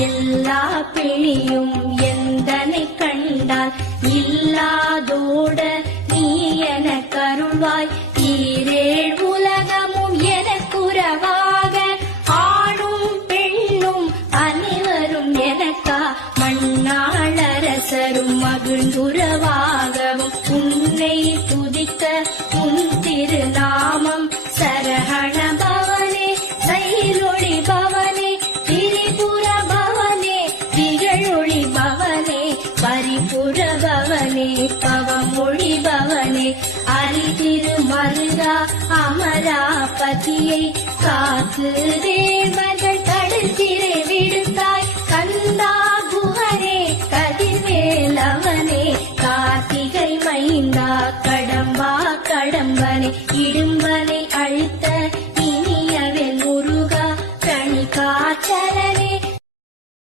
எல்லா பிணியும் எந்தனை கண்டால் இல்லாதோட நீ என கருள்வாய். ஈரேழ் உலகமும் எனக்குறவாக ஆணும் பெண்ணும் அனைவரும் எனக்கா மண்ணாளரசரும் மகிழ்ந்துறவாகவும் உன்னை துதிக்க உன் திருநாமம் சரஹண பவனே சைலொளி பவனே திரிபுர பவனே திகழொளி பவனே பரிபுர பவனே பவமொழி பவனே அரிதிருமருகா அமராபதியை காத்து தேவர்கள் கடல் சிறை விடுத்தாய். கந்தா குஹரே கதிர்வேலவனே கார்த்திகை மைந்தா கடம்பா கடம்பனே